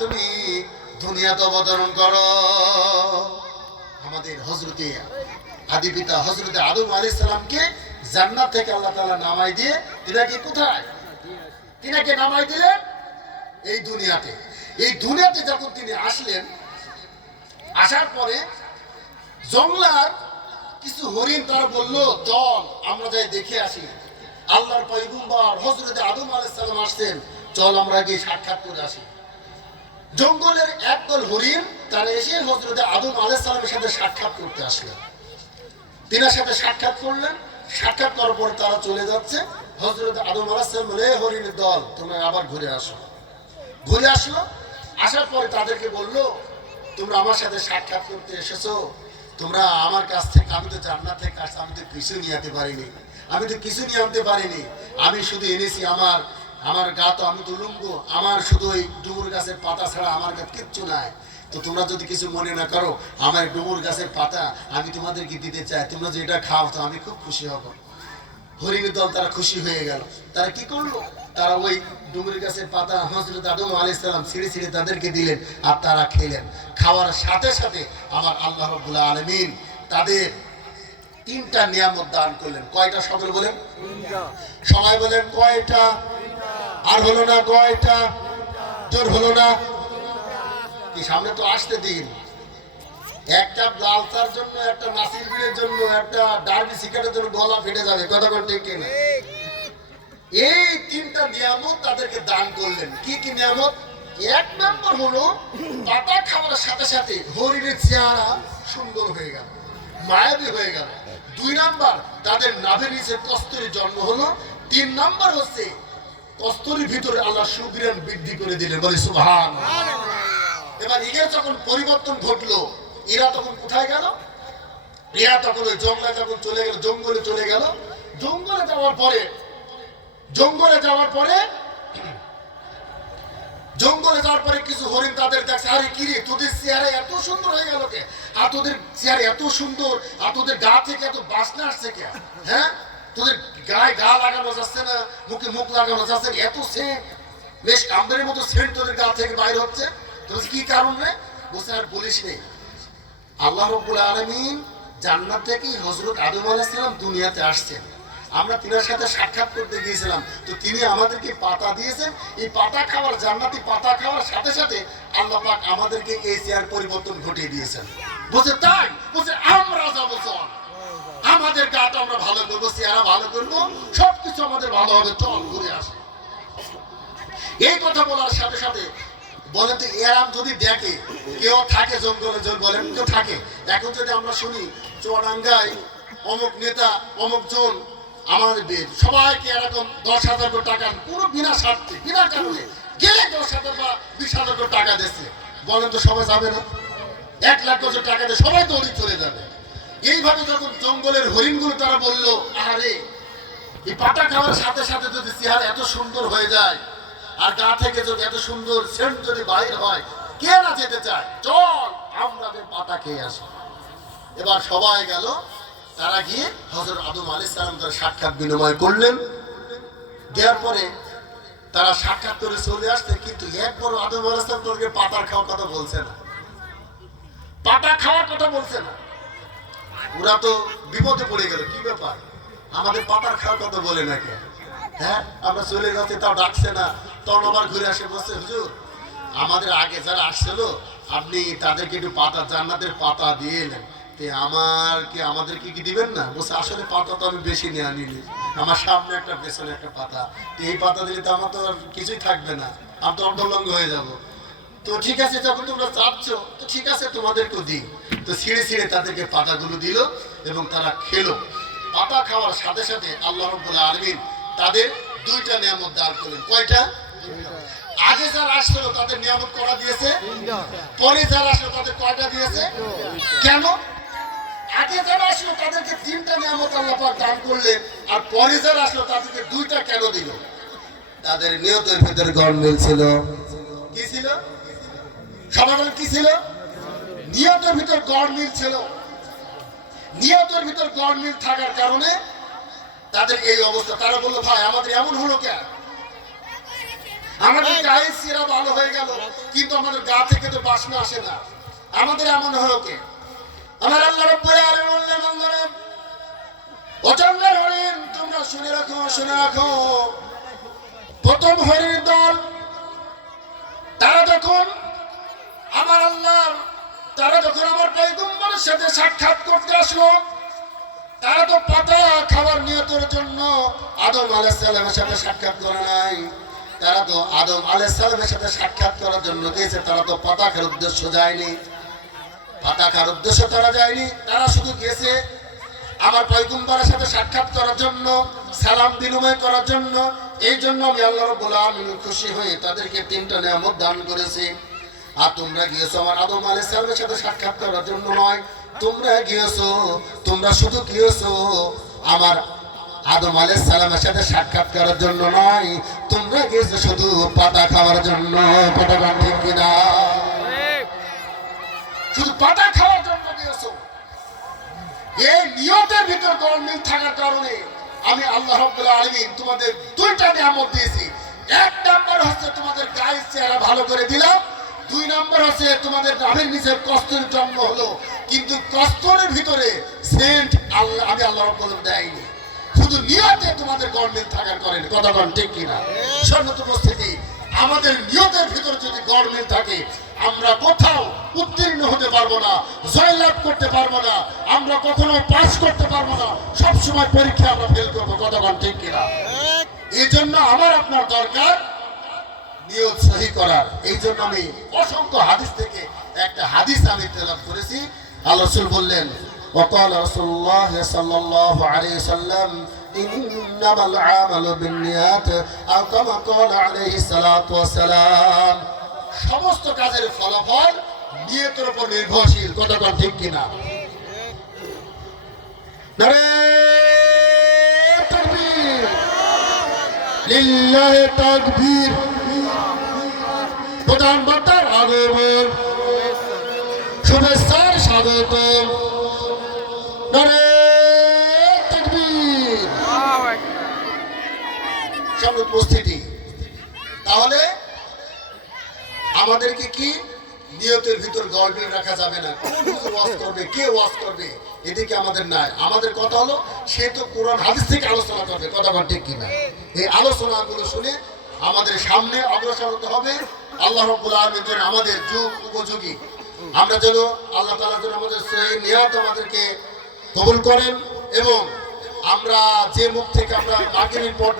তুমি দুনিয়াতে অবতরণ করো। আমাদের হযরতে আদি পিতা হযরতে আদম আলাইহিস সালামকে জান্নাত থেকে আল্লাহ তাআলা নামাই দিয়ে তিনাকে কোথায়? তিনাকে নামাই দিলেন এই দুনিয়াতে। এই দুনিয়াতে যখন তিনি আসলেন, আসার পরে জঙ্গলার কিছু হরিণ তারা বললো, চল আমরা যাই দেখে আসি, আল্লাহর পয়গম্বর হযরতে আদম আলাইহিস সালাম আসছেন, চল আমরা গিয়ে সাক্ষাৎ করে আসি। জঙ্গলের একদল হরিণ তারা এসে হযরতে আদম আলাইহিস সালামের সাথে সাক্ষাৎ করতে আসলেন। তিনার সাথে সাক্ষাৎ করলেন। সাক্ষাৎ করার পর তারা চলে যাচ্ছে। হযরতে আদম আলাইহিস সালাম বলে, হরিণের দল তোমরা আবার ঘুরে আসো। ঘুরে আসলো। আসার পরে তাদেরকে বললো, তোমরা আমার সাথে সাক্ষাৎ করতে এসেছো, তোমরা আমার কাছ থেকে, আমি তো জান্নাত থেকে আসছি, আমি তো কিছু নিয়ে আনতে পারিনি, আমি শুধু এনেছি আমার গা তো, আমি তো লুঙ্গ, আমার শুধু ওই ডুমুর গাছের পাতা ছাড়া আমার কাছে কিচ্ছু নাই। তো তোমরা যদি কিছু মনে না করো, আমার ডুমুর গাছের পাতা আমি তোমাদেরকে দিতে চাই, তোমরা যদি এটা খাও তো আমি খুব খুশি হব। হরিণের দল তারা খুশি হয়ে গেল। তারা কি করলো? তারা ওই ডুমুর গাছের পাতা হযরত আদম আলাইহিস সালাম ছিঁড়ে ছিঁড়ে তাদেরকে দিলেন, আর তারা খেলেন। খাওয়ার সাথে সাথে আমার আল্লাহ রাব্বুল আলামিন তাদের তিনটা নিয়ামত দান করলেন। কয়টা? সকলে বলেন, সবাই বলেন কয়টা? আর হলো না কয়টা? জোর হলো না কি? সামনে তো আসতে দিন। একটা লাল চার জন্য, একটা নাসির বিড়ের জন্য, একটা ডার্বি সিগারেটের জন্য গলা ফেটে যাবে। কথা কোন ঠিক কিনা? এই তিনটা নিয়ামত তাদেরকে দান করলেন। কি কি নিয়ামত? এক নম্বর হলো পাতা খাওয়ার সাথে সাথে হরিণের চেহারা সুন্দর হয়ে গেল, মায়াবী হয়ে গেল। দুই নাম্বার, তাদের নাভির নিচে কস্তুরীর জন্ম হলো। তিন নাম্বার হচ্ছে কস্তুরীর ভিতরে আল্লাহ সুবিরান বৃদ্ধি করে দিলেন। বলে সুবহানাল্লাহ। এবার এর যখন পরিবর্তন ঘটলো, এরা তখন কোথায় গেল? এরা তখন ওই জঙ্গলে যখন চলে গেল, জঙ্গলে চলে গেল। জঙ্গলে যাওয়ার পরে কিছু হরিণ তাদের দেখছে, আরে কি রে, তোদের চেহারা এত সুন্দর হয়ে গেল কে? আর তোদের চেহারা এত সুন্দর, আর তোদের গা থেকে এত বাসনা আসছে কে? হ্যাঁ, তোদের গায়ে গা লাগানো যাচ্ছে না, মুখে মুখ লাগানো যাচ্ছে না, এত সেন্ট, বেশ কামড়ের মতো সেন্ট তোদের গা থেকে বাইর হচ্ছে। তো কি কারণ রে? বলছে, আর বলিস নেই, আল্লাহ রাব্বুল আলামিন জান্নাত থেকে হযরত আদম আলাইহিস সালাম দুনিয়াতে আসছেন। আমরা তিনার সাথে সাক্ষাৎ করতে গিয়েছিলাম, তো তিনি আমাদেরকে পাতা দিয়েছেন। এই পাতা খাওয়ার, জান্নাতি পাতা খাওয়ার সাথে সাথে আল্লাহ পাক আমাদেরকে এই চেয়ার পরিবর্তন ঘটিয়ে দিয়েছেন। বলছে তাই? বলছে আমরা যাবো, চল, আমাদের গাটা আমরা ভালো করবো, চেহারা ভালো করবো, সবকিছু আমাদের ভালো হবে, চল ঘুরে আসি। এই কথা বলার সাথে সাথে বলেন তো, এরাম যদি দেখে কেউ থাকে জঙ্গলে, জল বলেন কেউ থাকে, এখন যদি আমরা শুনি চুয়াডাঙ্গায় অমুক নেতা অমুক জন আমাদের সবাইকে এরকম 10,000 করে টাকা, পুরো বিনা স্বার্থে বিনা কারণে গেলে 10,000 বা 20,000 করে টাকা দিচ্ছে, বলেন তো সবাই যাবে না? 1 লাখ করে টাকা দিয়ে সবাই দৌড়ি চলে যাবে। এইভাবে যখন জঙ্গলের হরিণগুলো তারা বললো, আরে এই পাতা খাওয়ার সাথে সাথে যদি চেহারা এত সুন্দর হয়ে যায়, আর গা থেকে যদি এত সুন্দর সেন্ট যদি বাইর হয়, কে না যেতে চায়? চল আমরা পাতা খেয়ে আসি। এবার সবাই গেল। তারা গিয়ে হযরত আদম আলাইহিস সালাম তার সাক্ষাৎ বিনিময় করলেন। দেওয়ার পরে তারা সাক্ষাৎ করে চলে আসতে, কিন্তু একবার আদম আলাইহিস সালাম তাদেরকে পাতা খাওয়ার কথা বলছে না, পাতা খাওয়ার কথা বলছে না। ওরা তো বিপদে পড়ে গেল, কি ব্যাপার, আমাদের পাতার খাওয়ার কথা বলে না কেন? হ্যাঁ, আমরা চলে যাচ্ছি তাও ডাকছে না। তখন আবার ঘুরে আসে বলছে, হুজুর আমাদের আগে যারা আসছিল আপনি তাদেরকে একটু পাতা, জান্নাতের পাতা দিয়ে এলেন, আমাদেরকে কি দিবেন না? বলছে আসলে পাতা তো আমি বেশি নিয়ে আনিনি, আমার সামনে একটা পেছনে একটা পাতা, এই পাতা দিলে তো আমার তো আর কিছুই থাকবে না, আমি তো অর্ধলঙ্গ হয়ে যাব। তো ঠিক আছে, যখন তোমরা চাচ্ছ তো ঠিক আছে, তোমাদেরকেও দিই। তো ছিঁড়ে ছিঁড়ে তাদেরকে পাতাগুলো দিল এবং তারা খেলো। পাতা খাওয়ার সাথে সাথে আল্লাহ রাব্বুল আলামিন তাদের দুইটা নিয়ামত দান করলেন। কয়টা? আগে যারা আসছিল তাদের নিয়ামত করা দিয়েছে, পরে যারা আসলো তাদের কয়টা দিয়েছে? কেন? আগে যারা আসলো তাদেরকে তিনটা নিয়ামত আল্লাহ পাক দান করলেন, আর পরে যারা আসলো তাদেরকে দুইটা কেন দিল? তাদের নিয়তের ভিতরে গড়মিল ছিল। কি ছিল? সবাই বলেন কি ছিল? নিয়তের ভিতর গড়মিল ছিল। নিয়তের ভিতর গড়মিল থাকার কারণে তাদের এই অবস্থা। তারা বললো, ভাই আমাদের এমন হলো কেন? আমাদের গায়ে চেহারা ভালো হয়ে গেল, কিন্তু আমাদের গা থেকে তো বাসনা আসে না। আমাদের এমন হলো কে? আমার আল্লাহ রাব্বুল আলামিন বললেন, বান্দারা ও জঙ্গলের হরিণ, তোমরা শুনে রাখো, শুনে রাখো। প্রথম হরিণ দল তারা যখন আমার আল্লাহর, তারা যখন আমার পয়গম্বরের সাথে সাক্ষাৎ করতে আসলো, তারা তো পাতা খাওয়ার নিয়তের জন্য আদম আলাইহিস সালামের সাথে সাক্ষাৎ করে নাই। তারা তো আদম আলাইহিস সালামের সাথে সাক্ষাৎ করার জন্য গিয়েছে, তারা তো পাতা খাওয়ার উদ্দেশ্য যায়নি। পাতা খাওয়ার উদ্দেশ্য তারা যায়নি, তারা শুধু গেছে আমার পয়গম্বরের সাথে সাক্ষাৎ করার জন্য, সালাম বিনিময় করার জন্য। এই জন্য আমি আল্লাহ রাব্বুল আলামিন খুশি হয়ে তাদেরকে 3টা নিয়ামত দান করেছি। আর তোমরা গিয়েছো আমার আদম আলাইহিস সালামের সাথে সাক্ষাৎ করার জন্য নয়, তোমরা গিয়েছো, তোমরা শুধু গিয়েছো আমার আদম আলাইহিস সালামের সাথে সাক্ষাৎ করার জন্য নয়, তোমরা গিয়েছো শুধু পাতা খাওয়ার জন্য। কথাটা ঠিক কিনা? শুধু পাতা খাওয়ার জন্য গিয়েছো। এই নিয়তের ভিতর গরমিল থাকার কারণে আমি আল্লাহ রাব্বুল আলামিন তোমাদের 2টা নিয়ামত দিয়েছি। 1 নাম্বার হচ্ছে তোমাদের গায়ের চেহারা ভালো করে দিলাম, 2 নাম্বার হচ্ছে তোমাদের নাভির নিচে কস্তর জন্ম হলো, কিন্তু কস্তরের ভিতরে সেন্ট আল্লাহ আমি আল্লাহ রাব্বুল আলামিন দেয়নি। শুধু নিয়তে তোমাদের গরমিল থাকার কারণে। কথা বল ঠিক কিনা? সর্বত উপস্থিতি, আমাদের নিয়তের ভিতরে যদি গরমিল থাকে, আমরা কোথাও উত্তীর্ণ হতে পারবো না, জয়লাভ করতে পারবো না, আমরা কখনো পাস করতে পারবো না, সব সময় পরীক্ষা আমরা ফেল করবো। কথা বল ঠিক কিনা? এই জন্য আমার আপনার দরকার নিয়ত সহি করার। এই জন্য আমি অসংখ্য হাদিস থেকে একটা হাদিস আমি তেলাওয়াত করেছি। আল্লাহ রাসূল বললেন, ওয়াকাল রাসূলুল্লাহ সাল্লাল্লাহু আলাইহি সাল্লাম, ইন্নামাল আমালু বিন্নিয়াত, আও কামা ক্বালা আলাইহিস সালাতু ওয়াস সালাম। সমস্ত কাজের ফলাফল নিয়তের উপর নির্ভরশীল। কথা বল ঠিক কিনা? নারে তাকবীর, লিল্লাহি তাকবীর। প্রধান বক্তার আগমন, শুভেচ্ছার স্বাগত। নারে তাকবীর। সামনে উপস্থিতি। তাহলে আমাদেরকে কি নিয়তের ভিতর গরমিল রাখা যাবে না। কোন হুজুর ওয়াজ করবে, কে ওয়াজ করবে, এদিকে আমাদের নাই। আমাদের কথা হলো সে তো কোরআন হাদিস থেকে আলোচনা করবে। কথা বল ঠিক কিনা? এই আলোচনাগুলো শুনে আমাদের সামনে অগ্রসর হতে হবে। আল্লাহ রাব্বুল আলামিন যেন আমাদের যুগ উপযোগী, আমরা যেন আল্লাহ তাআলা যেন আমাদের সেই নিয়ত আমাদেরকে কবুল করেন, এবং আমরা যে মুখ থেকে আমরা মাগরিবের পর থেকে